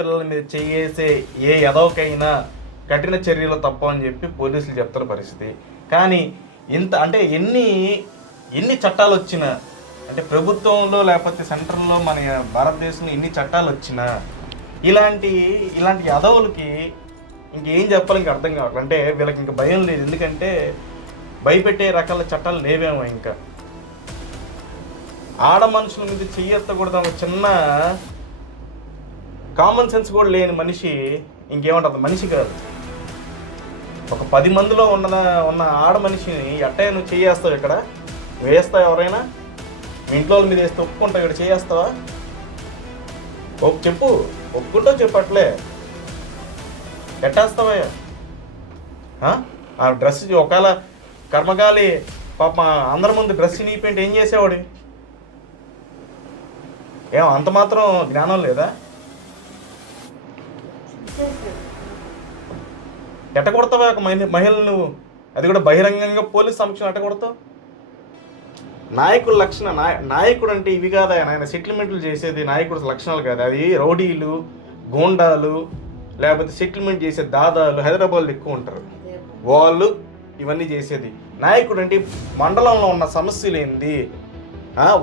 ఆడపిల్లల మీద చేసే ఏ ఎదవకైనా కఠిన చర్యలు తప్పని చెప్పి పోలీసులు చెప్తున్న పరిస్థితి. కానీ ఇంత అంటే ఎన్ని చట్టాలు వచ్చినా, అంటే ప్రభుత్వంలో లేకపోతే సెంట్రల్లో మన భారతదేశంలో ఎన్ని చట్టాలు వచ్చినా ఇలాంటి ఎదవులకి ఇంకేం చెప్పాలి, ఇంక అర్థం కావాలి. అంటే వీళ్ళకి ఇంక భయం లేదు, ఎందుకంటే భయపెట్టే రకాల చట్టాలు లేవేమో. ఇంకా ఆడ మనుషుల మీద చెయ్యెత్తకూడదు ఒక చిన్న కామన్ సెన్స్ కూడా లేని మనిషి ఇంకేమంటుంది, మనిషి కాదు. ఒక 10 మందిలో ఉన్న ఆడ మనిషిని ఎట్టయ్య నువ్వు చేయేస్తావు? ఇక్కడ వేస్తావు? ఎవరైనా మీ ఇంట్లో వాళ్ళ మీద వేస్తే ఒప్పుకుంటావు? ఇక్కడ చేయేస్తావా? చెప్పు, ఒప్పుకుంటావు చెప్పట్లే, ఎట్టేస్తావయ్యా? ఆ డ్రెస్ ఒకవేళ కర్మగాలి పాప అందరి ముందు డ్రెస్ నీపేంటి ఏం చేసేవాడు? అంత మాత్రం జ్ఞానం లేదా? ఎట్ట కొడతావా ఒక మహిళను నువ్వు? అది కూడా బహిరంగంగా పోలీస్ సమక్షం ఎట్ట కొడతావు? నాయకుల లక్షణ నాయకుడు అంటే ఇవి కాదా? ఆయన సెటిల్మెంట్లు చేసేది నాయకుడు లక్షణాలు కాదు. అది రౌడీలు, గూండాలు, లేకపోతే సెటిల్మెంట్ చేసే దాదాలు హైదరాబాద్లో ఎక్కువ ఉంటారు, వాళ్ళు ఇవన్నీ చేసేది. నాయకుడు అంటే మండలంలో ఉన్న సమస్యలు ఏంది,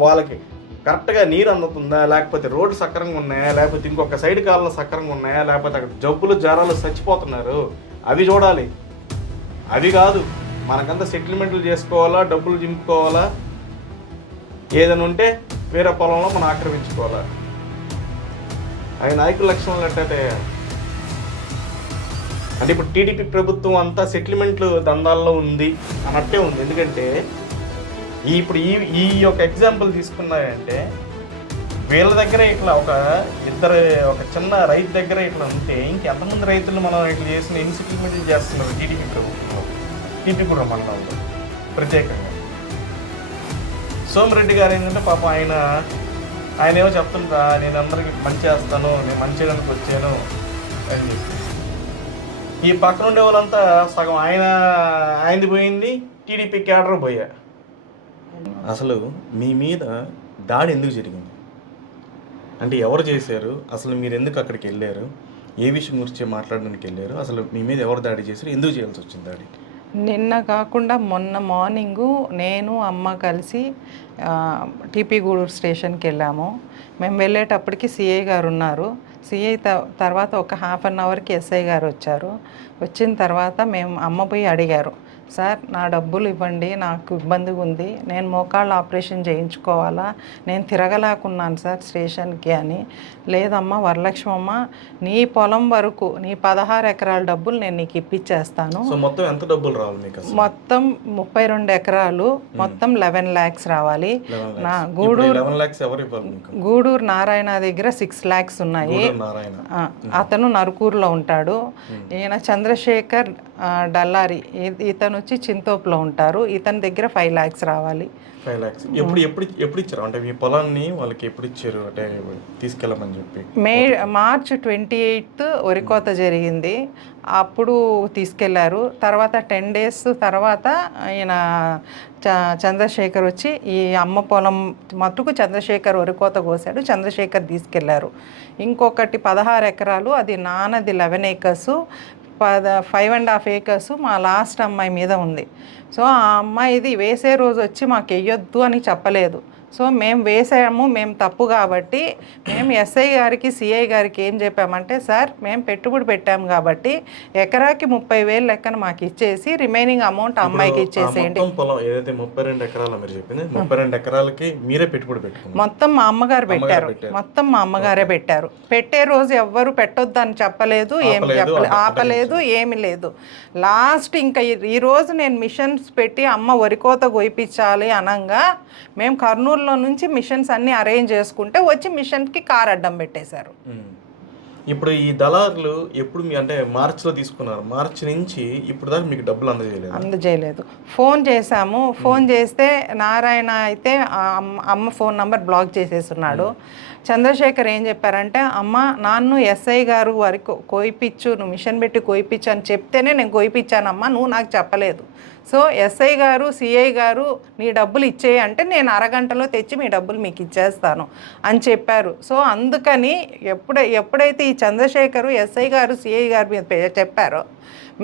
వాళ్ళకి కరెక్ట్గా నీరు అందుతుందా, లేకపోతే రోడ్డు సక్రంగా ఉన్నాయా, లేకపోతే ఇంకొక సైడ్ కాలంలో సక్రంగా ఉన్నాయా, లేకపోతే అక్కడ జబ్బులు జ్వరాలు చచ్చిపోతున్నారు, అవి చూడాలి. అవి కాదు మనకంతా సెటిల్మెంట్లు చేసుకోవాలా, డబ్బులు చింపుకోవాలా, ఏదైనా ఉంటే వేరే పొలంలో మనం ఆక్రమించుకోవాలా. అవి నాయకుల లక్షణాలు అంటే ఇప్పుడు టీడీపీ ప్రభుత్వం అంతా సెటిల్మెంట్లు దందాల్లో ఉంది అన్నట్టే ఉంది. ఎందుకంటే ఇప్పుడు ఈ యొక్క ఎగ్జాంపుల్ తీసుకున్నారంటే వీళ్ళ దగ్గర ఇట్లా ఒక చిన్న రైతు దగ్గర ఇట్లా ఉంటే ఇంకెంతమంది రైతులు మనం ఇట్లా చేసిన ఎన్ని సెటిల్మెంట్లు చేస్తున్నారు టీడీపీ ప్రభుత్వంలో, టీపీగూడ మండలంలో ప్రత్యేకంగా. సోమిరెడ్డి గారు ఏంటంటే పాపం ఆయన ఏమో చెప్తుంటా, నేను అందరికి మంచి చేస్తాను, నేను మంచి చేయడానికి వచ్చాను అని చెప్పి. ఈ పక్కన ఉండే వాళ్ళంతా సగం ఆయనది పోయింది, టీడీపీ క్యాడర్ పోయా. అసలు మీ మీద దాడి ఎందుకు జరిగింది? అంటే ఎవరు చేశారు? అసలు మీరు ఎందుకు అక్కడికి వెళ్ళారు? ఏ విషయం గురించి మాట్లాడడానికి వెళ్ళారు? అసలు మీ మీద ఎవరు దాడి చేశారు? ఎందుకు చేయాల్సి వచ్చింది దాడి? నిన్న కాకుండా మొన్న మార్నింగు నేను అమ్మ కలిసి టీపీ గూడూరు స్టేషన్కి వెళ్ళాము. మేము వెళ్ళేటప్పటికి సిఐ గారు ఉన్నారు. సిఐ తర్వాత ఒక హాఫ్ అన్ అవర్కి ఎస్ఐ గారు వచ్చారు. వచ్చిన తర్వాత మేము అమ్మ పోయి అడిగారు, సార్ నా డబ్బులు ఇవ్వండి, నాకు ఇబ్బందిగా ఉంది, నేను మోకాళ్ళ ఆపరేషన్ చేయించుకోవాలా, నేను తిరగలేకున్నాను సార్ స్టేషన్కి అని. లేదమ్మా వరలక్ష్మమ్మ, నీ పొలం వరకు నీ 16 ఎకరాల డబ్బులు నేను నీకు ఇప్పించేస్తాను. మొత్తం ఎంత డబ్బులు రావాలి మీకు? మొత్తం 32 ఎకరాలు, మొత్తం 11 lakhs రావాలి. నా గూడూరు నారాయణ దగ్గర 6 lakhs ఉన్నాయి. అతను నరుకూరులో ఉంటాడు. ఈయన చంద్రశేఖర్ డల్లారి, ఇతను వచ్చి చింతోపులో ఉంటారు. ఇతని దగ్గర 5 lakhs రావాలి. 5 lakhs ఎప్పుడు ఇచ్చారు? అంటే మీ పొలాన్ని వాళ్ళకి ఎప్పుడు ఇచ్చారు? అంటే తీసుకెళ్ళమని చెప్పి మార్చ్ 28th వరికోత జరిగింది, అప్పుడు తీసుకెళ్లారు. తర్వాత 10 days తర్వాత ఈయన చంద్రశేఖర్ వచ్చి ఈ అమ్మ పొలం మట్టుకు చంద్రశేఖర్ వరికోత కోసాడు, చంద్రశేఖర్ తీసుకెళ్లారు. ఇంకొకటి 16 ఎకరాలు, అది నాన్నది 11 acres, 5.5 acres మా లాస్ట్ అమ్మాయి మీద ఉంది. సో ఆ అమ్మాయిది వేసే రోజు వచ్చి మాకు వెయ్యొద్దు అని చెప్పలేదు. సో మేము వేసాము, మేము తప్పు కాబట్టి మేము ఎస్ఐ గారికి సిఐ గారికి ఏం చెప్పామంటే, సార్ మేము పెట్టుబడి పెట్టాము కాబట్టి ఎకరాకి 30,000 లెక్కన మాకు ఇచ్చేసి రిమైనింగ్ అమౌంట్ అమ్మాయికి ఇచ్చేసేయండి. 32 ఎకరాలు మీరు చెప్పింది, 32 ఎకరాలకి మీరే పెట్టుబడి పెట్టుకున్నారు? మొత్తం మా అమ్మగారు పెట్టారు, మొత్తం మా అమ్మగారే పెట్టారు. పెట్టే రోజు ఎవ్వరు పెట్టొద్దు అని చెప్పలేదు, ఏమి చెప్పలేదు, ఆపలేదు, ఏమి లేదు. లాస్ట్ ఇంకా ఈ రోజు నేను మిషన్స్ పెట్టి అమ్మ వరికోత కోయిపించాలి అనంగా మేము కర్నూలులో నుంచి మిషన్స్ అన్ని అరేంజ్ చేసుకుంటే వచ్చి మిషన్కి కార్ అడ్డం పెట్టేశారు. ఇప్పుడు ఈ దళారులు ఎప్పుడు అంటే మార్చిలో తీసుకున్నారు, మార్చి నుంచి ఇప్పుడు దాకా మీకు డబ్బులు అందజేయలేదు? ఫోన్ చేశాము, ఫోన్ చేస్తే నారాయణ అయితే అమ్మ ఫోన్ నంబర్ బ్లాక్ చేసేస్తున్నాడు. చంద్రశేఖర్ ఏం చెప్పారంటే, అమ్మ నాన్ను ఎస్ఐ గారు వారికి కోయిపించు, నువ్వు మిషన్ పెట్టి కోయిపించు అని చెప్తేనే నేను కోయిపించానమ్మా, నువ్వు నాకు చెప్పలేదు. సో ఎస్ఐ గారు సిఐ గారు నీ డబ్బులు ఇచ్చేయి అంటే నేను అరగంటలో తెచ్చి మీ డబ్బులు మీకు ఇచ్చేస్తాను అని చెప్పారు. సో అందుకని ఎప్పుడైతే ఈ చంద్రశేఖరు ఎస్ఐ గారు సిఐ గారి మీద చెప్పారో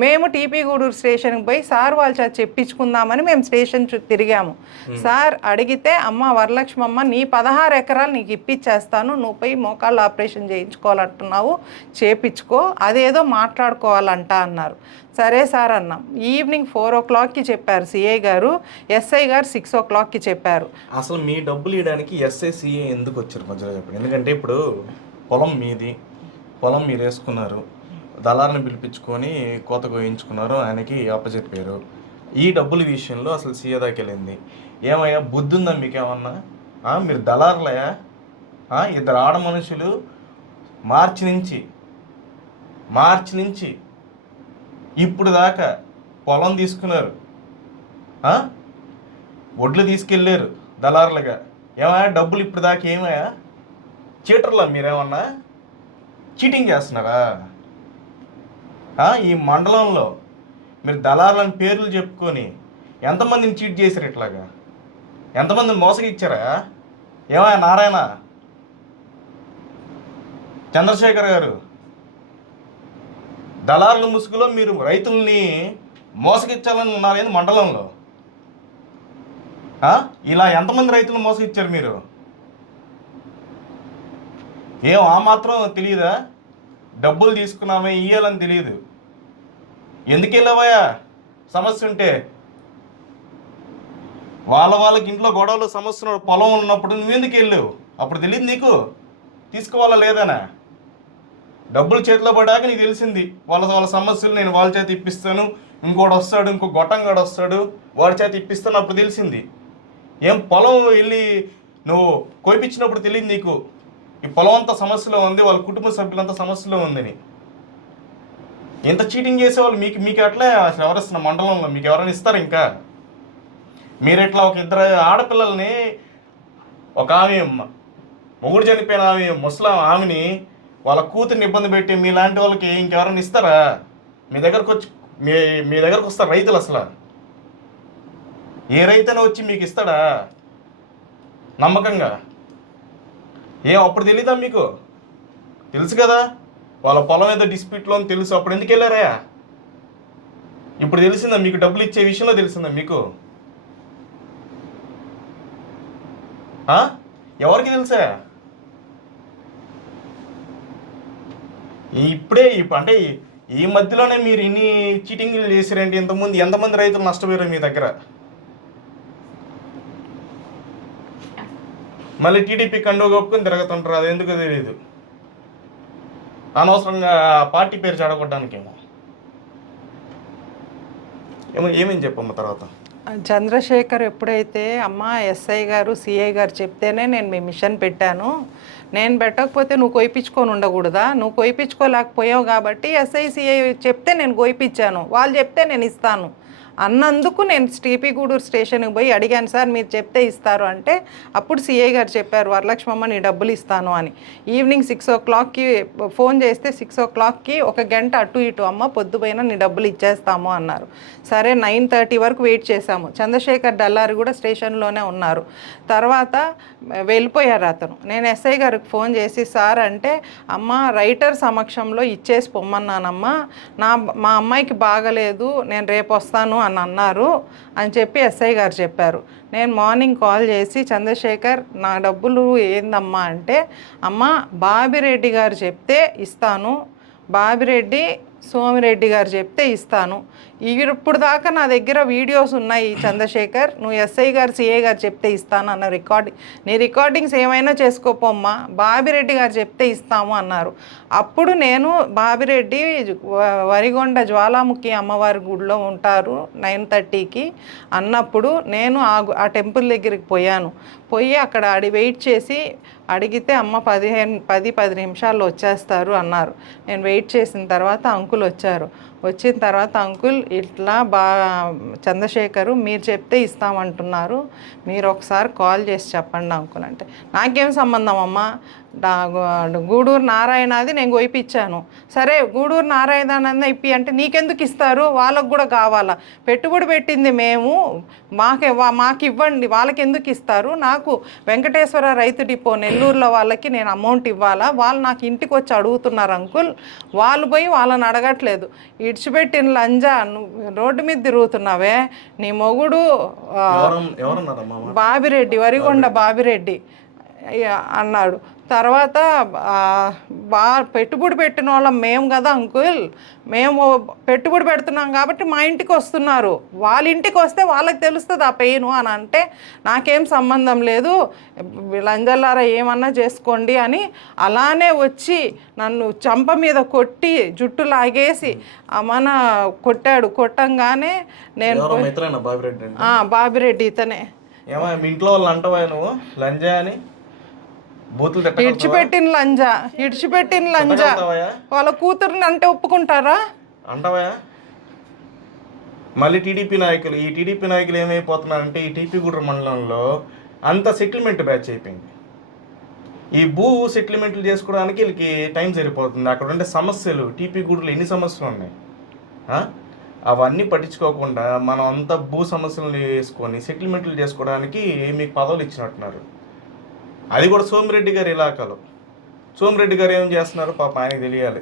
మేము టీపీ గూడూరు స్టేషన్కి పోయి సార్ వాళ్ళ చేత చెప్పించుకుందామని మేము స్టేషన్ తిరిగాము. సార్ అడిగితే అమ్మ వరలక్ష్మమ్మ నీ 16 ఎకరాలు నీకు ఇప్పించేస్తాను, నువ్వు పోయి మోకాళ్ళు ఆపరేషన్ చేయించుకోవాలంటున్నావు, చేపించుకో, అదేదో మాట్లాడుకోవాలంట అన్నారు. సరే సార్ అన్నాం. ఈవినింగ్ 4 o'clockకి చెప్పారు సిఐ గారు, ఎస్ఐ గారు 6 o'clockకి చెప్పారు. అసలు మీ డబ్బులు ఇవ్వడానికి ఎస్ఐ సిఐ ఎందుకు వచ్చారు మధ్యలో చెప్పండి? ఎందుకంటే ఇప్పుడు పొలం మీది, పొలం మీరు వేసుకున్నారు, దళాలను పిలిపించుకొని కోత కోయించుకున్నారు, ఆయనకి అప్పచెప్పారు. ఈ డబ్బుల విషయంలో అసలు సీఏ దాకా వెళ్ళింది. ఏమయ్యా బుద్ధి ఉందా మీకేమన్నా? మీరు దళారులయా? ఇద్దరు ఆడ మనుషులు మార్చి నుంచి ఇప్పుడు దాకా పొలం తీసుకున్నారు, ఒడ్లు తీసుకెళ్ళారు దళారులుగా. ఏమయ్యా డబ్బులు ఇప్పుడు దాకా ఏమయ్యా? చీటర్లా మీరేమన్నా? చీటింగ్ చేస్తున్నారా? ఈ మండలంలో మీరు దళారులని పేర్లు చెప్పుకొని ఎంతమందిని చీట్ చేశారు? ఇట్లాగా ఎంతమందిని మోసగిచ్చారా? ఏమయ్యా నారాయణ, చంద్రశేఖర్ గారు, దళారుల ముసుగులో మీరు రైతుల్ని మోసగిచ్చాలని ఉన్నారేంది మండలంలో? ఇలా ఎంతమంది రైతులను మోసగిచ్చారు మీరు? ఆ మాత్రం తెలియదా? డబ్బులు తీసుకున్నామే ఇయ్యాలని తెలియదు. ఎందుకు వెళ్ళావయ్యా సమస్య ఉంటే? వాళ్ళకి ఇంట్లో గొడవలు సమస్య పొలం ఉన్నప్పుడు నువ్వెందుకు వెళ్ళావు? అప్పుడు తెలియదు నీకు తీసుకోవాలా లేదనా? డబ్బులు చేతిలో పడ్డాక నీకు తెలిసింది వాళ్ళ సమస్యలు నేను వాళ్ళ చేత ఇప్పిస్తాను, ఇంకోటి వస్తాడు, ఇంకో గొట్టంగాడు వస్తాడు, వాడి చేత ఇప్పిస్తాను, అప్పుడు తెలిసింది. పొలం వెళ్ళి నువ్వు కోయిపించినప్పుడు తెలియదు నీకు ఈ పొలం అంతా సమస్యలో ఉంది, వాళ్ళ కుటుంబ సభ్యులంతా సమస్యలో ఉందని. ఎంత చీటింగ్ చేసేవాళ్ళు మీకు అట్లా అసలు ఎవరిస్తున్న మండలంలో మీకు ఎవరైనా ఇస్తారు? ఇంకా మీరు ఎట్లా ఒక ఇద్దరు ఆడపిల్లల్ని, ఒక ఆమె మొగుడు చనిపోయిన ఆమె ముసలాం ఆమెని వాళ్ళ కూతుర్ని ఇబ్బంది పెట్టి మీలాంటి వాళ్ళకి ఇంకెవరైనా ఇస్తారా? మీ దగ్గరకు వస్తారు రైతులు? అసలు ఏ రైతైనా వచ్చి మీకు ఇస్తాడా నమ్మకంగా? అప్పుడు తెలీదా మీకు? తెలుసు కదా వాళ్ళ పొలం ఏదో డిస్ప్యూట్లో అని తెలుసు, అప్పుడు ఎందుకు వెళ్ళారా? ఇప్పుడు తెలిసిందా మీకు? డబ్బులు ఇచ్చే విషయంలో తెలిసిందా మీకు? ఎవరికి తెలుసా? ఇప్పుడే అంటే ఈ మధ్యలోనే మీరు ఇన్ని చీటింగ్లు చేశారంటే ఇంతకుముందు ఎంతమంది రైతులు నష్టపోయారు మీ దగ్గర? మళ్ళీ టీడీపీ కండువ కప్పుకొని తిరుగుతుంటారు, అది ఎందుకో తెలియదు. అనవసరంగా పార్టీ పేరు చెడగొట్టడానికేమో. ఏమేం చెప్పమ్మ తర్వాత? చంద్రశేఖర్ ఎప్పుడైతే అమ్మ ఎస్ఐ గారు సిఐ గారు చెప్తేనే నేను మీ మిషన్ పెట్టాను, నేను పెట్టకపోతే నువ్వు కొయిపించుకొని ఉండకూడదా? నువ్వు కొయిపించుకోలేకపోయావు కాబట్టి ఎస్ఐ సిఐ చెప్తే నేను కొయిపించాను, వాళ్ళు చెప్తే నేను ఇస్తాను అన్నందుకు నేను టీపీ గూడూరు స్టేషన్కి పోయి అడిగాను, సార్ మీరు చెప్తే ఇస్తారు అంటే అప్పుడు సిఐ గారు చెప్పారు వరలక్ష్మమ్మ నీ డబ్బులు ఇస్తాను అని. ఈవినింగ్ 6 o'clockకి ఫోన్ చేస్తే 6 o'clockకి 1 గంట అటు ఇటు అమ్మ పొద్దుపోయినా నీ డబ్బులు ఇచ్చేస్తాము అన్నారు. సరే 9:30 వరకు వెయిట్ చేశాము. చంద్రశేఖర్ డల్లారి కూడా స్టేషన్లోనే ఉన్నారు. తర్వాత వెళ్ళిపోయారు అతను. నేను ఎస్ఐ గారికి ఫోన్ చేసి సార్ అంటే, అమ్మ రైటర్ సమక్షంలో ఇచ్చేసి పొమ్మన్నానమ్మా, మా అమ్మాయికి బాగలేదు, నేను రేపు వస్తాను అని అన్నారు అని చెప్పి ఎస్ఐ గారు చెప్పారు. నేను మార్నింగ్ కాల్ చేసి చంద్రశేఖర్ నా డబ్బులు ఏందమ్మా అంటే, అమ్మ బాబిరెడ్డి గారు చెప్తే ఇస్తాను, బాబిరెడ్డి సోమిరెడ్డి గారు చెప్తే ఇస్తాను, ఇప్పుడు దాకా నా దగ్గర వీడియోస్ ఉన్నాయి చంద్రశేఖర్, నువ్వు ఎస్ఐ గారు సిఐ గారు చెప్తే ఇస్తాను అన్న నీ రికార్డింగ్స్ ఏమైనా చేసుకోపోమ్మా, బాబిరెడ్డి గారు చెప్తే ఇస్తాము అన్నారు. అప్పుడు నేను బాబిరెడ్డి వరిగొండ జ్వాలాముఖి అమ్మవారి గుడిలో ఉంటారు 9:30కి అన్నప్పుడు నేను ఆ టెంపుల్ దగ్గరికి పోయి అక్కడ వెయిట్ చేసి అడిగితే అమ్మ 10 నిమిషాల్లో వచ్చేస్తారు అన్నారు. నేను వెయిట్ చేసిన తర్వాత అంకుల్ వచ్చారు. వచ్చిన తర్వాత అంకుల్ ఇట్లా చంద్రశేఖరు మీరు చెప్తే ఇస్తామంటున్నారు, మీరు ఒకసారి కాల్ చేసి చెప్పండి అంకుల్ అంటే, నాకేం సంబంధం అమ్మా, గూడూరు నారాయణది నేను కొయిపించాను. సరే గూడూరు నారాయణ ఇప్పి అంటే నీకెందుకు ఇస్తారు, వాళ్ళకు కూడా కావాలా, పెట్టుబడి పెట్టింది మేము, మాకు ఇవ్వండి, వాళ్ళకి ఎందుకు ఇస్తారు, నాకు వెంకటేశ్వర రైతు డిపో నెల్లూరులో వాళ్ళకి నేను అమౌంట్ ఇవ్వాలా, వాళ్ళు నాకు ఇంటికి వచ్చి అడుగుతున్నారు అంకుల్, వాళ్ళు పోయి వాళ్ళని అడగట్లేదు. ఇడిచిపెట్టిన లంజా నువ్వు రోడ్డు మీద తిరుగుతున్నావే, నీ మొగుడు బాబిరెడ్డి, వరిగొండ బాబిరెడ్డి అన్నాడు. తర్వాత పెట్టుబడి పెట్టిన వాళ్ళం మేము కదా అంకుల్, మేము పెట్టుబడి పెడుతున్నాం కాబట్టి మా ఇంటికి వస్తున్నారు, వాళ్ళ ఇంటికి వస్తే వాళ్ళకి తెలుస్తుంది ఆ పెయిన్ అని అంటే, నాకేం సంబంధం లేదు, లంజల్లారా ఏమన్నా చేసుకోండి అని అలానే వచ్చి నన్ను చంప మీద కొట్టి జుట్టు లాగేసి మన కొట్టాడు. కొట్టంగానే నేను బాబిరెడ్డి ఇతనే. ఇంట్లో వాళ్ళు అంటవా నువ్వు లంజా అని? ఇడిచిపెట్టిన లంజా వాళ్ళ కూతురుని అంటే ఒప్పుకుంటారా అంటవా? మళ్ళీ టీడీపీ నాయకులు ఏమైపోతున్నారంటే, ఈ టీపీగూడూరు మండలంలో అంత సెటిల్మెంట్ బ్యాచ్ అయిపోయింది. ఈ భూ సెటిల్మెంట్లు చేసుకోవడానికి వీళ్ళకి టైం సరిపోతుంది. అక్కడ ఉండే సమస్యలు, టీపీగూడూరులో ఎన్ని సమస్యలు ఉన్నాయి అవన్నీ పట్టించుకోకుండా మనం అంతా భూ సమస్యలను వేసుకొని సెటిల్మెంట్లు చేసుకోవడానికి మీకు పదవులు ఇచ్చినట్టున్నారు. అది కూడా సోమిరెడ్డి గారి ఇలాకాలో. సోమిరెడ్డి గారు ఏం చేస్తున్నారు పాప ఆయనకి తెలియాలి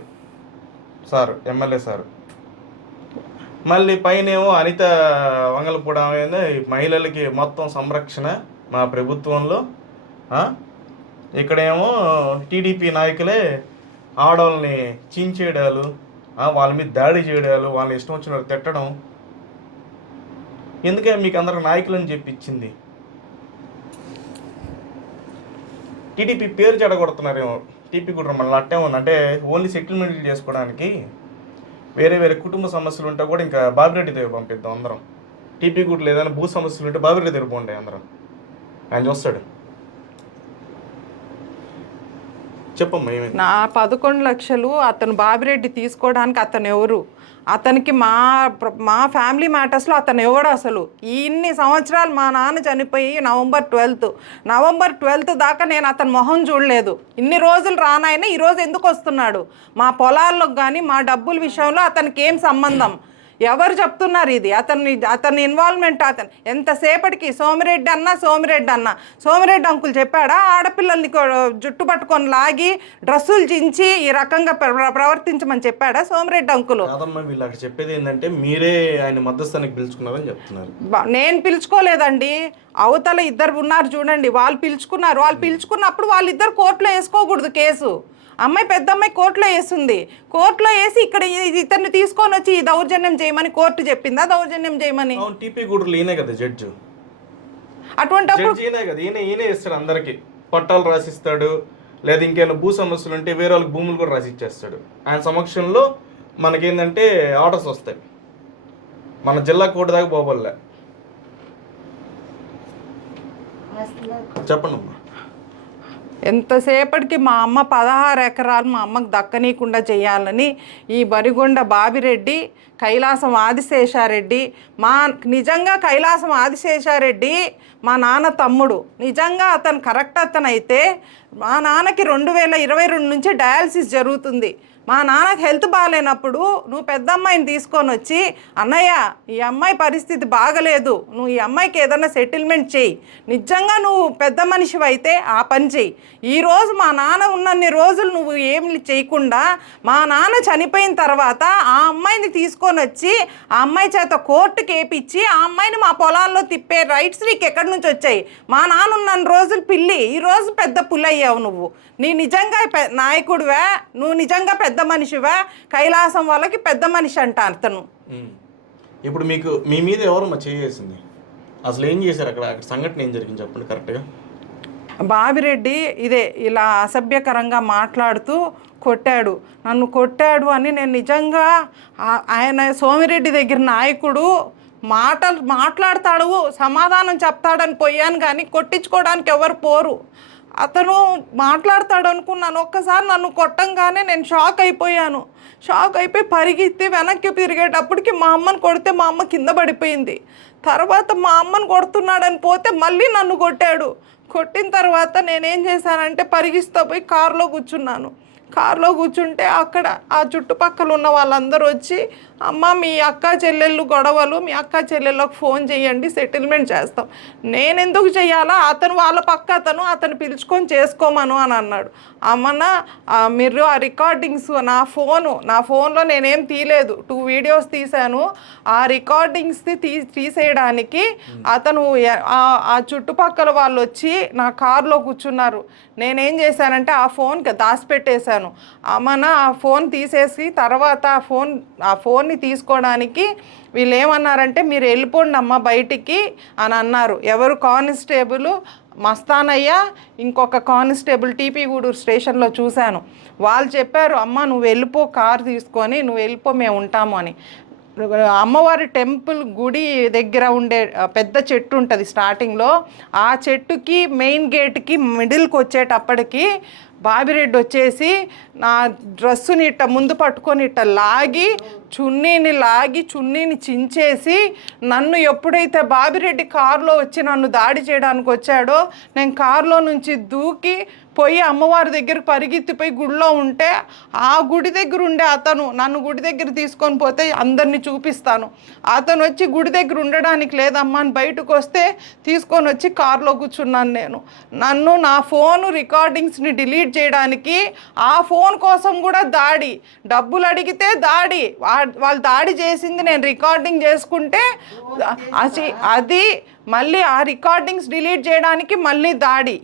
సార్, ఎమ్మెల్యే సార్. మళ్ళీ పైనేమో అనిత వంగలపూడ మహిళలకి మొత్తం సంరక్షణ మా ప్రభుత్వంలో, ఇక్కడేమో టీడీపీ నాయకులే ఆడవాళ్ళని చించేయడాలు, వాళ్ళ మీద దాడి చేయడాలు, వాళ్ళని ఇష్టం వచ్చిన తిట్టడం. ఎందుకే మీకు అందరికి నాయకులని చెప్పి ఇచ్చింది? టీడీపీ పేరు చెడగొడుతున్నారేమో టీపీగూడూరు మండలం. అట్టేమో అంటే ఓన్లీ సెటిల్మెంట్లు చేసుకోవడానికి వేరే కుటుంబ సమస్యలు ఉంటే కూడా ఇంకా బాబిరెడ్డి దగ్గర పంపిద్దాం అందరం. టీపీగూడూరులో ఏదైనా భూ సమస్యలు ఉంటే బాబిరెడ్డి దగ్గర పోండి అందరం, ఆయన చూస్తాడు. చెప్పమ్మా ఏమైంది? నా 11 లక్షలు అతను బాబిరెడ్డి తీసుకోవడానికి అతను ఎవరు? అతనికి మా ఫ్యామిలీ మ్యాటర్స్లో అతను ఎవడు అసలు? ఇన్ని సంవత్సరాలు మా నాన్న చనిపోయి నవంబర్ 12 దాకా నేను అతని మొహం చూడలేదు. ఇన్ని రోజులు రానాయన ఈరోజు ఎందుకు వస్తున్నాడు? మా పొలాల్లోకి కానీ మా డబ్బుల విషయంలో అతనికి ఏం సంబంధం? ఎవరు చెప్తున్నారు ఇది? అతని ఇన్వాల్వ్మెంట్ ఎంతసేపటికి సోమిరెడ్డి సోమిరెడ్డి అంకుల్ చెప్పాడా ఆడపిల్లల్ని జుట్టు పట్టుకొని లాగి డ్రెస్సులు చించి ఈ రకంగా ప్రవర్తించమని చెప్పాడా సోమిరెడ్డి అంకుల్? వీళ్ళు అక్కడ చెప్పేది ఏంటంటే మీరే ఆయన మధ్యస్థానికి పిలుచుకున్నారని చెప్తున్నారు. నేను పిలుచుకోలేదండి, అవతల ఇద్దరు ఉన్నారు చూడండి, వాళ్ళు పిలుచుకున్నారు. వాళ్ళు పిలుచుకున్నప్పుడు వాళ్ళిద్దరు కోర్టులో వేసుకోకూడదు కేసు. అమ్మాయి పెద్ద అమ్మాయి కోర్టులో వేసింది, కోర్టులో వేసి ఇక్కడ ఇతన్ని తీసుకొని వచ్చి ఈ దౌర్జన్యం చేయమని కోర్టు చెప్పిందా? దౌర్జన్యం చేయమని టీపీగూడూరులో ఈయనే కదా జడ్జి, అటువంటిప్పుడు ఈయనే ఇస్తాడు అందరికి పట్టాలు రాసిస్తాడు, లేదా ఇంకేమైనా భూ సమస్యలు ఉంటే వేరే వాళ్ళకి భూములు కూడా రాసి ఇచ్చేస్తాడు. ఆయన సమక్షంలో మనకేంటంటే ఆర్డర్స్ వస్తాయి, మన జిల్లా కోర్టు దాకా పోబల్లే. చెప్పండి అమ్మా. ఎంతసేపటికి మా అమ్మ 16 ఎకరాలు మా అమ్మకు దక్కనీయకుండా చేయాలని ఈ వరిగొండ బాబిరెడ్డి, కైలాసం ఆదిశేషారెడ్డి, నిజంగా కైలాసం ఆదిశేషారెడ్డి మా నాన్న తమ్ముడు, నిజంగా అతను కరెక్ట్ అతనైతే మా నాన్నకి 2022 నుంచి డయాలసిస్ జరుగుతుంది. మా నాన్నకి హెల్త్ బాగాలేనప్పుడు నువ్వు పెద్ద అమ్మాయిని తీసుకొని వచ్చి, అన్నయ్య ఈ అమ్మాయి పరిస్థితి బాగలేదు, నువ్వు ఈ అమ్మాయికి ఏదైనా సెటిల్మెంట్ చేయి, నిజంగా నువ్వు పెద్ద మనిషివి అయితే ఆ పని చెయ్యి. ఈరోజు మా నాన్న ఉన్నన్ని రోజులు నువ్వు ఏమి చేయకుండా మా నాన్న చనిపోయిన తర్వాత ఆ అమ్మాయిని తీసుకొని వచ్చి ఆ అమ్మాయి చేత కోర్టుకి వేపించి ఆ అమ్మాయిని మా పొలాల్లో తిప్పే రైట్స్ నీకు ఎక్కడి నుంచి వచ్చాయి? మా నాన్న ఉన్నన్ని రోజులు పిల్లి, ఈరోజు పెద్ద పుల్లయ్యావు నువ్వు. నీ నిజంగా నాయకుడివా? నువ్వు నిజంగా పెద్ద మనిషివా? కైలాసం వాళ్ళకి పెద్ద మనిషి అంట అతను. ఇప్పుడు మీకు మీ మీద ఎవరు చేసింది? అసలు ఏం చేశారు అక్కడ సంఘటన ఏం జరిగింది చెప్పండి కరెక్ట్గా. బాబిరెడ్డి ఇలా అసభ్యకరంగా మాట్లాడుతూ కొట్టాడు, నన్ను కొట్టాడు అని. నేను నిజంగా ఆయన సోమిరెడ్డి దగ్గర నాయకుడు మాట్లాడతాడు, సమాధానం చెప్తాడని పోయాను, కానీ కొట్టించుకోవడానికి ఎవరు పోరు. అతను మాట్లాడతాడు అనుకున్నాను. ఒక్కసారి నన్ను కొట్టంగానే నేను షాక్ అయిపోయి పరిగెత్తి వెనక్కి తిరిగేటప్పటికి మా అమ్మని కొడితే మా అమ్మ కింద పడిపోయింది. తర్వాత మా అమ్మని కొడుతున్నాడని పోతే మళ్ళీ నన్ను కొట్టాడు. కొట్టిన తర్వాత నేనేం చేశానంటే పరిగిస్తా పోయి కారులో కూర్చున్నాను. కారులో కూర్చుంటే అక్కడ ఆ చుట్టుపక్కల ఉన్న వాళ్ళందరూ వచ్చి, అమ్మ మీ అక్క చెల్లెళ్ళు గొడవలు, మీ అక్క చెల్లెళ్ళకి ఫోన్ చేయండి సెటిల్మెంట్ చేస్తాం. నేను ఎందుకు చెయ్యాలా, అతను వాళ్ళ పక్క అతను పిలుచుకొని చేసుకోమను అని అన్నాడు. అమ్మన్న మీరు ఆ రికార్డింగ్స్ నా ఫోన్లో నేనేం తీయలేదు, 2 వీడియోస్ తీశాను. ఆ రికార్డింగ్స్ తీసేయడానికి అతను ఆ చుట్టుపక్కల వాళ్ళు వచ్చి నా కారులో కూర్చున్నారు. నేనేం చేశానంటే ఆ ఫోన్కి దాచిపెట్టేశాను. అమ్మన ఆ ఫోన్ తీసేసి తర్వాత ఆ ఫోన్ని తీసుకోవడానికి వీళ్ళు ఏమన్నారంటే మీరు వెళ్ళిపోండి అమ్మ బయటికి అని అన్నారు. ఎవరు కానిస్టేబుల్ మస్తానయ్య, ఇంకొక కానిస్టేబుల్ టీపీ గూడూరు స్టేషన్లో చూశాను. వాళ్ళు చెప్పారు, అమ్మ నువ్వు వెళ్ళిపో, కారు తీసుకొని నువ్వు వెళ్ళిపో, మేము ఉంటాము అని. అమ్మవారి టెంపుల్ గుడి దగ్గర ఉండే పెద్ద చెట్టు ఉంటుంది స్టార్టింగ్లో, ఆ చెట్టుకి మెయిన్ గేట్కి మిడిల్కి వచ్చేటప్పటికి బాబిరెడ్డి వచ్చేసి నా డ్రెస్సుని ఇట్ట ముందు పట్టుకొని ఇట్ట లాగి చున్నీని చించేసి నన్ను ఎప్పుడైతే బాబిరెడ్డి కారులో వచ్చి నన్ను దాడి చేయడానికి వచ్చాడో నేను కారులో నుంచి దూకి పోయి అమ్మవారి దగ్గరకు పరిగెత్తిపోయి గుడిలో ఉంటే ఆ గుడి దగ్గర ఉండే అతను నన్ను గుడి దగ్గర తీసుకొని పోతే అందరినీ చూపిస్తాను. అతను వచ్చి గుడి దగ్గర ఉండడానికి లేదమ్మా అని బయటకు వస్తే తీసుకొని వచ్చి కారులో కూర్చున్నాను. నన్ను నా ఫోను రికార్డింగ్స్ని డిలీట్ చేయడానికి ఆ ఫోన్ కోసం కూడా దాడి, డబ్బులు అడిగితే దాడి, వాళ్ళు దాడి చేసింది నేను రికార్డింగ్ చేసుకుంటే అది మళ్ళీ ఆ రికార్డింగ్స్ డిలీట్ చేయడానికి మళ్ళీ దాడి.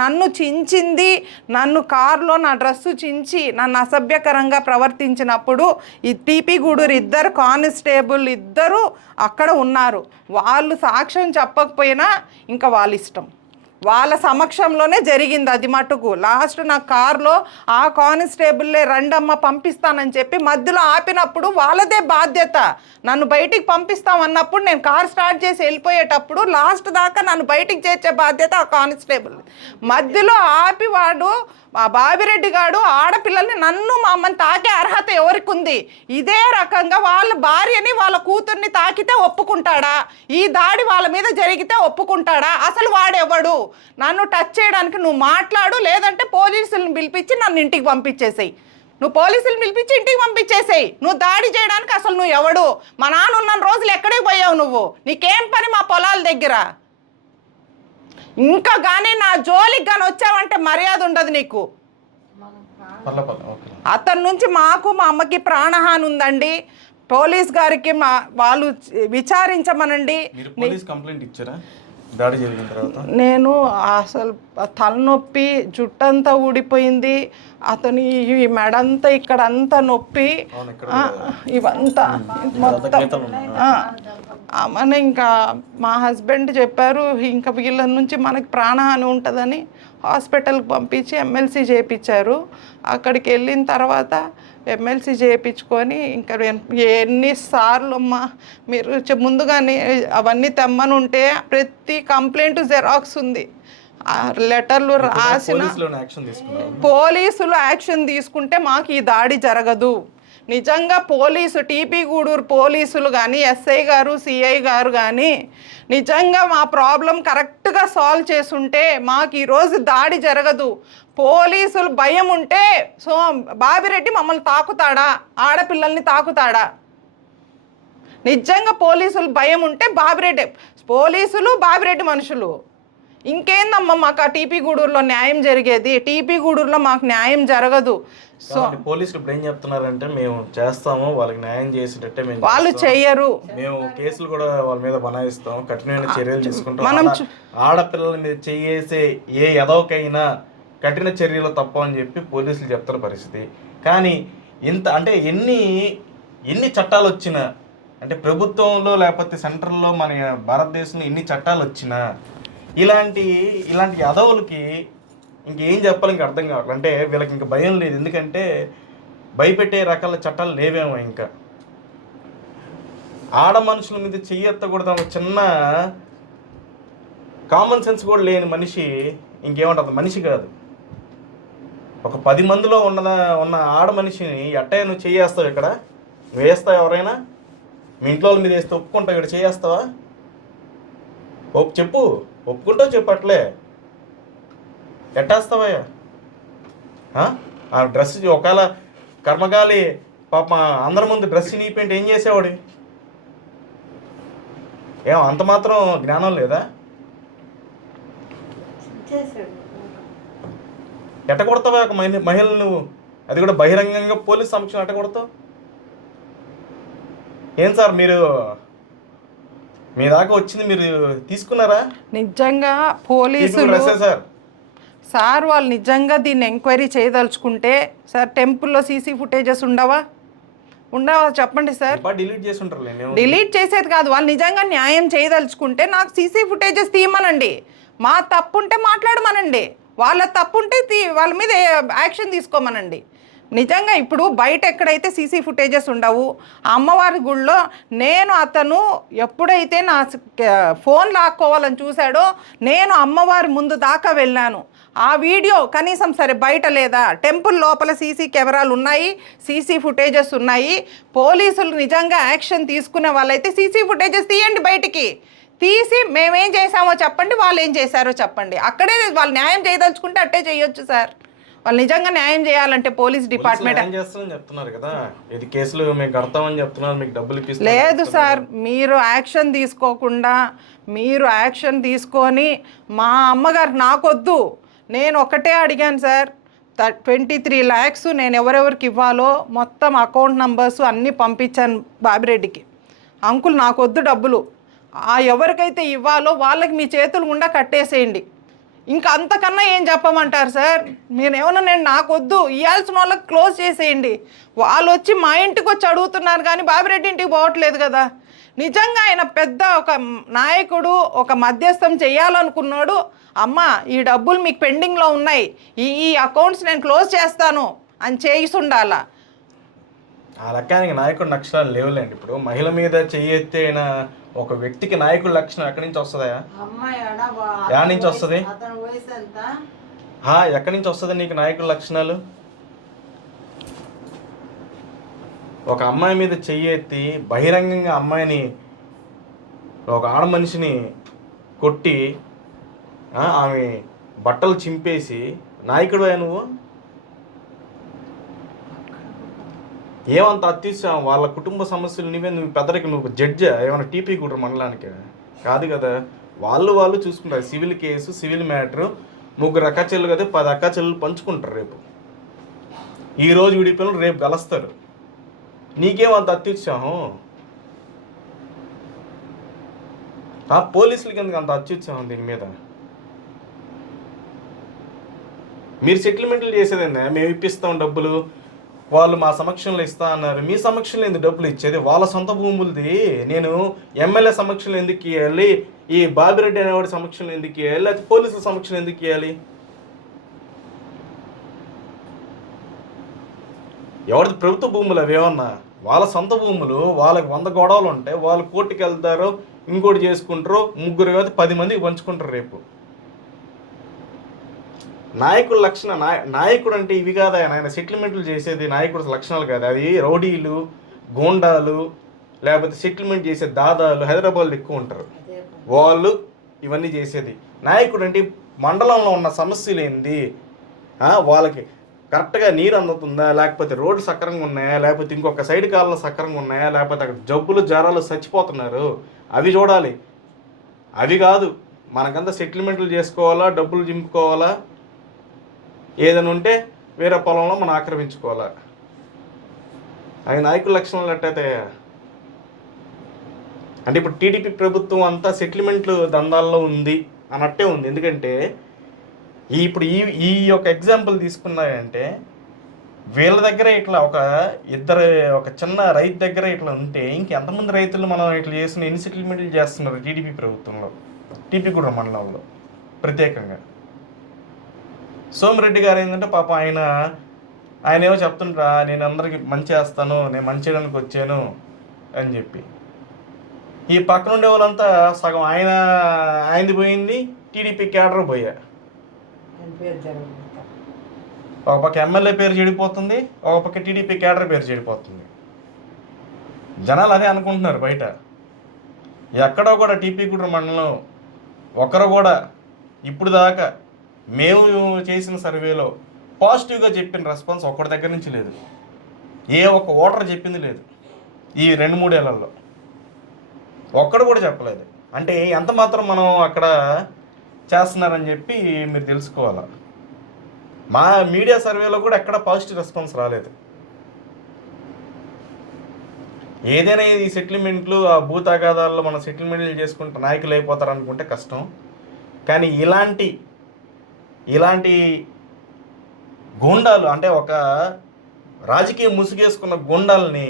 నన్ను చించింది, నన్ను కారులో నా డ్రెస్సు చించి నన్ను అసభ్యకరంగా ప్రవర్తించినప్పుడు ఈ టీపీ గూడూరు ఇద్దరు కానిస్టేబుల్ ఇద్దరు అక్కడ ఉన్నారు. వాళ్ళు సాక్ష్యం చెప్పకపోయినా ఇంకా వాళ్ళ ఇష్టం, వాళ్ళ సమక్షంలోనే జరిగింది అది మటుకు. లాస్ట్ నా కారులో ఆ కానిస్టేబుల్లే రండమ్మ పంపిస్తానని చెప్పి మధ్యలో ఆపినప్పుడు వాళ్ళదే బాధ్యత. నన్ను బయటికి పంపిస్తామన్నప్పుడు నేను కారు స్టార్ట్ చేసి వెళ్ళిపోయేటప్పుడు లాస్ట్ దాకా నన్ను బయటికి చేర్చే బాధ్యత ఆ కానిస్టేబుల్. మధ్యలో ఆపి వాడు ఆ బాబిరెడ్డి గాడు ఆడపిల్లల్ని నన్ను మా అమ్మని తాకే అర్హత ఎవరికి ఉంది? ఇదే రకంగా వాళ్ళ భార్యని వాళ్ళ కూతుర్ని తాకితే ఒప్పుకుంటాడా? ఈ దాడి వాళ్ళ మీద జరిగితే ఒప్పుకుంటాడా? అసలు వాడెవడు? నన్ను టచ్ చేయడానికి నువ్వు మాట్లాడు, లేదంటే పోలీసులను పిలిపించి నన్ను ఇంటికి పంపించేసేయి. నువ్వు పోలీసులు పిలిపించి ఇంటికి పంపించేసేయి. నువ్వు దాడి చేయడానికి అసలు నువ్వు ఎవడు? మా నాన్న ఉన్న రోజులు ఎక్కడికి పోయావు నువ్వు? నీకేం పని మా పొలాల దగ్గర? ఇంకా కానీ నా జోలికి కానీ వచ్చావంటే మర్యాద ఉండదు నీకు. అతని నుంచి మాకు మా అమ్మకి ప్రాణహాని ఉందండి. పోలీస్ గారికి వాళ్ళు విచారించమనండి. కంప్లైంట్ ఇచ్చారా దాడి జరిగిన తర్వాత? నేను అసలు తలనొప్పి, జుట్టంతా ఊడిపోయింది, అతని ఈ మెడంతా ఇక్కడంతా నొప్పి, ఇవంతా మొత్తం మన ఇంకా మా హస్బెండ్ చెప్పారు ఇంకా వీళ్ళ నుంచి మనకి ప్రాణహాని ఉంటుందని హాస్పిటల్కి పంపించి ఎమ్మెల్సీ చేయించారు. అక్కడికి వెళ్ళిన తర్వాత ఎమ్మెల్సీ చేయించుకొని ఇంకా ఎన్నిసార్లు అమ్మా మీరు ముందుగానే అవన్నీ తెమ్మని ఉంటే ప్రతి కంప్లైంట్ జెరాక్స్ ఉంది. లెటర్లు రాసిన పోలీసులు యాక్షన్ తీసుకుంటే మాకు ఈ దాడి జరగదు. నిజంగా టీపీ గూడూరు పోలీసులు కానీ ఎస్ఐ గారు సిఐ గారు కానీ నిజంగా మా ప్రాబ్లం కరెక్ట్గా సాల్వ్ చేసుంటే మాకు ఈరోజు దాడి జరగదు. పోలీసులు భయం ఉంటే బాబిరెడ్డి మమ్మల్ని తాకుతాడా? ఆడపిల్లల్ని తాకుతాడా? నిజంగా పోలీసులు భయం ఉంటే పోలీసులు బాబిరెడ్డి మనుషులు ఇంకేందమ్మా మాకు ఆ టీపీ గూడూరులో న్యాయం జరిగేది? టీపీ గూడూరులో మాకు న్యాయం జరగదు. సో పోలీసులు ఇప్పుడు ఏం చెప్తున్నారంటే మేము చేస్తాము, వాళ్ళకి న్యాయం చేసేటట్టే వాళ్ళు చెయ్యరు, మేము కేసులు కూడా వాళ్ళ మీద బనాయిస్తాం, కఠినమైన చర్యలు తీసుకుంటాం, ఆడపిల్లల మీద చేసే ఏ ఎదవకైనా కఠిన చర్యలు తప్ప అని చెప్పి పోలీసులు చెప్తున్న పరిస్థితి. కానీ ఇంత అంటే ఎన్ని చట్టాలు వచ్చినా, అంటే ప్రభుత్వంలో లేకపోతే సెంట్రల్లో మన భారతదేశంలో ఎన్ని చట్టాలు వచ్చినా ఇలాంటి యదవులకి ఇంకేం చెప్పాలి, ఇంక అర్థం కావాలి. అంటే వీళ్ళకి ఇంకా భయం లేదు, ఎందుకంటే భయపెట్టే రకాల చట్టాలు లేవేమో. ఇంకా ఆడ మనుషుల మీద చెయ్యెత్తకూడదు చిన్న కామన్ సెన్స్ కూడా లేని మనిషి ఇంకేమంటుంది, మనిషి కాదు. ఒక 10 మందిలో ఉన్న ఆడ మనిషిని ఎట్టయ్య నువ్వు చేయేస్తావు? ఇక్కడ నువ్వు వేస్తావు? ఎవరైనా మీ ఇంట్లో వాళ్ళ మీద వేస్తే ఒప్పుకుంటావు? ఇక్కడ చేయేస్తావా? చెప్పు, ఒప్పుకుంటావు చెప్పట్లే. ఎట్టేస్తావయ్యా? ఆ డ్రెస్ ఒకవేళ కర్మగాలి పాప అందరి ముందు డ్రెస్ నీపేంటి ఏం చేసేవాడు? ఏం అంత మాత్రం జ్ఞానం లేదా? ఎట్ట కొడతావా ఒక మహిళను నువ్వు? అది కూడా బహిరంగంగా పోలీస్ సమక్షం ఎట్ట కొడతావు? ఏం సార్ మీరు మీ దాకా వచ్చింది మీరు తీసుకున్నారా? నిజంగా పోలీసులు సార్ వాళ్ళు నిజంగా దీన్ని ఎంక్వైరీ చేయదలుచుకుంటే సార్ టెంపుల్లో సీసీ ఫుటేజెస్ ఉండవా చెప్పండి సార్. డిలీట్ చేసి ఉంటారు. డిలీట్ చేసేది కాదు, వాళ్ళు నిజంగా న్యాయం చేయదలుచుకుంటే నాకు సీసీ ఫుటేజెస్ తీయమనండి. మా తప్పు ఉంటే మాట్లాడమనండి, వాళ్ళ తప్పు ఉంటే వాళ్ళ మీద యాక్షన్ తీసుకోమనండి. నిజంగా ఇప్పుడు బయట ఎక్కడైతే సీసీ ఫుటేజెస్ ఉండవు, అమ్మవారి గుళ్ళో అతను ఎప్పుడైతే నా ఫోన్ లాక్కోవాలని చూశాడో నేను అమ్మవారి ముందు దాకా వెళ్ళాను. ఆ వీడియో కనీసం సరే బయట లేదా? టెంపుల్ లోపల సీసీ కెమెరాలు ఉన్నాయి, సీసీ ఫుటేజెస్ ఉన్నాయి. పోలీసులు నిజంగా యాక్షన్ తీసుకునే వాళ్ళైతే సీసీ ఫుటేజెస్ తీయండి, బయటికి తీసి మేమేం చేసామో చెప్పండి, వాళ్ళు ఏం చేశారో చెప్పండి. అక్కడే వాళ్ళు న్యాయం చేయదలుచుకుంటే అట్టే చేయొచ్చు సార్. వాళ్ళు నిజంగా న్యాయం చేయాలంటే పోలీస్ డిపార్ట్మెంట్ చెప్తున్నారు కదా, ఇది కేసులు మేము కడతామని చెప్తున్నారు, మీకు డబ్బులు లేదు సార్. మీరు యాక్షన్ తీసుకోకుండా మీరు యాక్షన్ తీసుకొని మా అమ్మగారు నాకొద్దు, నేను ఒకటే అడిగాను సార్, 23 lakhs నేను ఎవరెవరికి ఇవ్వాలో మొత్తం అకౌంట్ నంబర్స్ అన్నీ పంపించాను బాబిరెడ్డికి. అంకుల్ నాకొద్దు డబ్బులు, ఎవరికైతే ఇవ్వాలో వాళ్ళకి మీ చేతులు గుండా కట్టేసేయండి. ఇంకా అంతకన్నా ఏం చెప్పమంటారు సార్? నేను నాకొద్దు, ఇవ్వాల్సిన వాళ్ళకి క్లోజ్ చేసేయండి. వాళ్ళు వచ్చి మా ఇంటికి వచ్చి అడుగుతున్నారు కానీ బాబిరెడ్డి ఇంటికి పోవట్లేదు కదా. నిజంగా ఆయన పెద్ద ఒక నాయకుడు, ఒక మధ్యస్థం చేయాలనుకున్నాడు. అమ్మ ఈ డబ్బులు మీకు పెండింగ్లో ఉన్నాయి, ఈ అకౌంట్స్ నేను క్లోజ్ చేస్తాను అని చేసి ఉండాలా. ఆ లక్కానికి నాయకుడు లక్షణాలు లేవులేండి. ఇప్పుడు మహిళ మీద చెయ్యెత్తైన ఒక వ్యక్తికి నాయకుడి లక్షణం ఎక్కడి నుంచి వస్తుందా? ఎక్కడి నుంచి వస్తుంది? ఎక్కడి నుంచి వస్తుంది నీకు నాయకుడి లక్షణాలు? ఒక అమ్మాయి మీద చెయ్యెత్తి బహిరంగంగా అమ్మాయిని, ఒక ఆడ మనిషిని కొట్టి ఆమె బట్టలు చింపేసి నాయకుడు నువ్వు ఏమంత అత్యుత్సాహం? వాళ్ళ కుటుంబ సమస్యలు నువ్వు పెద్దరికి నువ్వు జడ్జా? ఏమైనా టీపీ కుట్ర మండలానికి కాదు కదా. వాళ్ళు చూసుకుంటారు. సివిల్ కేసు, సివిల్ మ్యాటరు, 3 అక్కాచెల్లు కదా, 10 అక్కాచెల్లు పంచుకుంటారు. రేపు ఈరోజు విడిపోయిన రేపు కలుస్తారు. నీకేమంత అత్యుత్సాహం? పోలీసులకి ఎందుకు అంత అత్యుత్సాహం దీని మీద? మీరు సెటిల్మెంట్లు చేసేదండి, మేము ఇప్పిస్తాం డబ్బులు, వాళ్ళు మా సమక్షంలో ఇస్తా అన్నారు. మీ సమక్షంలో ఎందుకు డబ్బులు ఇచ్చేది? వాళ్ళ సొంత భూములది. నేను ఎమ్మెల్యే సమక్షంలో ఎందుకు ఇవ్వాలి? ఈ బాబిరెడ్డి అనేవాడి సమక్షంలో ఎందుకు ఇవ్వాలి? లేకపోతే పోలీసుల సమక్షంలో ఎందుకు ఇవ్వాలి? ఎవరిది ప్రభుత్వ భూములు అవి ఏమన్నా? వాళ్ళ సొంత భూములు, వాళ్ళకి 100 గొడవలు ఉంటాయి, వాళ్ళు కోర్టుకి వెళ్తారు, ఇంకోటి చేసుకుంటారు, 3 కాదు 10 మందికి పంచుకుంటారు. రేపు నాయకుడు లక్షణ నాయకుడు అంటే ఇవి కాదా? ఆయన సెటిల్మెంట్లు చేసేది నాయకుడు లక్షణాలు కాదు. అది రౌడీలు, గోండాలు, లేకపోతే సెటిల్మెంట్ చేసే దాదాలు హైదరాబాద్లో ఎక్కువ ఉంటారు. వాళ్ళు ఇవన్నీ చేసేది. నాయకుడు అంటే మండలంలో ఉన్న సమస్యలు ఏంది, వాళ్ళకి కరెక్ట్గా నీరు అందుతుందా, లేకపోతే రోడ్లు సక్రంగా ఉన్నాయా, లేకపోతే ఇంకొక సైడ్ కాలంలో సక్రంగా ఉన్నాయా, లేకపోతే అక్కడ జబ్బులు జ్వరాలు చచ్చిపోతున్నారు, అవి చూడాలి. అవి కాదు మనకంతా సెటిల్మెంట్లు చేసుకోవాలా, డబ్బులు చింపుకోవాలా, ఏదైనా ఉంటే వేరే పొలంలో మనం ఆక్రమించుకోవాలా. అవి నాయకుల లక్షణాలు ఎట్టయితే అంటే ఇప్పుడు టీడీపీ ప్రభుత్వం అంతా సెటిల్మెంట్లు దందాల్లో ఉంది అన్నట్టే ఉంది. ఎందుకంటే ఇప్పుడు ఈ యొక్క ఎగ్జాంపుల్ తీసుకున్నాయంటే వీళ్ళ దగ్గర ఇట్లా ఒక చిన్న రైతు దగ్గర ఇట్లా ఉంటే ఇంకెంతమంది రైతులు మనం ఇట్లా చేసిన ఎన్ని సెటిల్మెంట్లు చేస్తున్నారు టీడీపీ ప్రభుత్వంలో, టీపీగూడ మండలంలో ప్రత్యేకంగా. సోమిరెడ్డి గారు ఏంటంటే పాప ఆయన ఏమో చెప్తుంటారా, నేను అందరికి మంచి చేస్తాను, నేను మంచి చేయడానికి వచ్చాను అని చెప్పి. ఈ పక్కన ఉండే వాళ్ళంతా సగం ఆయనది పోయింది, టీడీపీ క్యాడర్ పోయా. ఒక పక్క ఎమ్మెల్యే పేరు చెడిపోతుంది, ఒక పక్క టీడీపీ క్యాడర్ పేరు చెడిపోతుంది. జనాలు అదే అనుకుంటున్నారు బయట. ఎక్కడో కూడా టీపీగూడ మండలం ఒకరు కూడా ఇప్పుడు దాకా మేము చేసిన సర్వేలో పాజిటివ్గా చెప్పిన రెస్పాన్స్ ఒక్కడి దగ్గర నుంచి లేదు. ఏ ఒక్క ఓటర్ చెప్పింది లేదు ఈ 2-3 ఏళ్లలో, ఒక్కడు కూడా చెప్పలేదు. అంటే ఎంత మాత్రం మనం అక్కడ చేస్తున్నారని చెప్పి మీరు తెలుసుకోవాలి. మా మీడియా సర్వేలో కూడా ఎక్కడ పాజిటివ్ రెస్పాన్స్ రాలేదు. ఏదైనా ఈ సెటిల్మెంట్లు, ఆ భూ తగాదాల్లో మనం సెటిల్మెంట్లు చేసుకుంటే నాయకులు అయిపోతారు అనుకుంటే కష్టం. కానీ ఇలాంటి గూండాలు, అంటే ఒక రాజకీయ ముసుగేసుకున్న గూండాలని,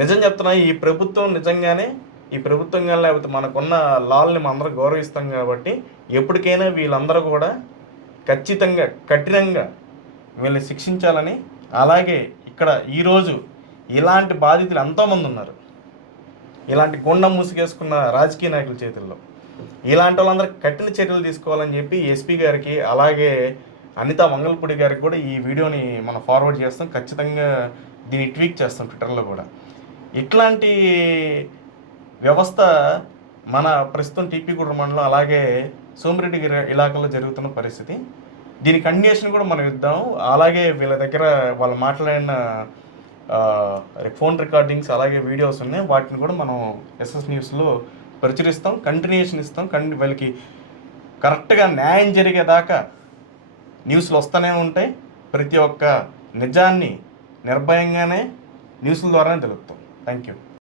నిజం చెప్తున్నా, ఈ ప్రభుత్వం కానీ లేకపోతే మనకున్న లాల్ని మనందరం గౌరవిస్తాం కాబట్టి ఎప్పటికైనా వీళ్ళందరూ కూడా ఖచ్చితంగా కఠినంగా వీళ్ళని శిక్షించాలని, అలాగే ఇక్కడ ఈరోజు ఇలాంటి బాధితులు ఎంతోమంది ఉన్నారు, ఇలాంటి గుండం ముసుగేసుకున్న రాజకీయ నాయకుల చేతుల్లో. ఇలాంటి వాళ్ళందరికీ కఠిన చర్యలు తీసుకోవాలని చెప్పి ఎస్పీ గారికి, అలాగే అనితా మంగళపూడి గారికి కూడా ఈ వీడియోని మనం ఫార్వర్డ్ చేస్తాం. ఖచ్చితంగా దీన్ని ట్వీట్ చేస్తాం ట్విట్టర్లో కూడా. ఇట్లాంటి వ్యవస్థ మన ప్రస్తుతం టీపీగూడ మండలం అలాగే సోమిరెడ్డి ఇలాకాలో జరుగుతున్న పరిస్థితి. దీని కండిషన్ కూడా మనం ఇద్దాం. అలాగే వీళ్ళ దగ్గర వాళ్ళు మాట్లాడిన ఫోన్ రికార్డింగ్స్ అలాగే వీడియోస్ ఉన్నాయి, వాటిని కూడా మనం ఎస్ఎస్ న్యూస్లో ప్రచురిస్తాం, కంటిన్యూషన్ ఇస్తాం. వీళ్ళకి కరెక్ట్గా న్యాయం జరిగేదాకా న్యూస్లు వస్తూనే ఉంటాయి. ప్రతి ఒక్క నిజాన్ని నిర్భయంగానే న్యూస్ల ద్వారానే తెలుపుతాం. Thank you.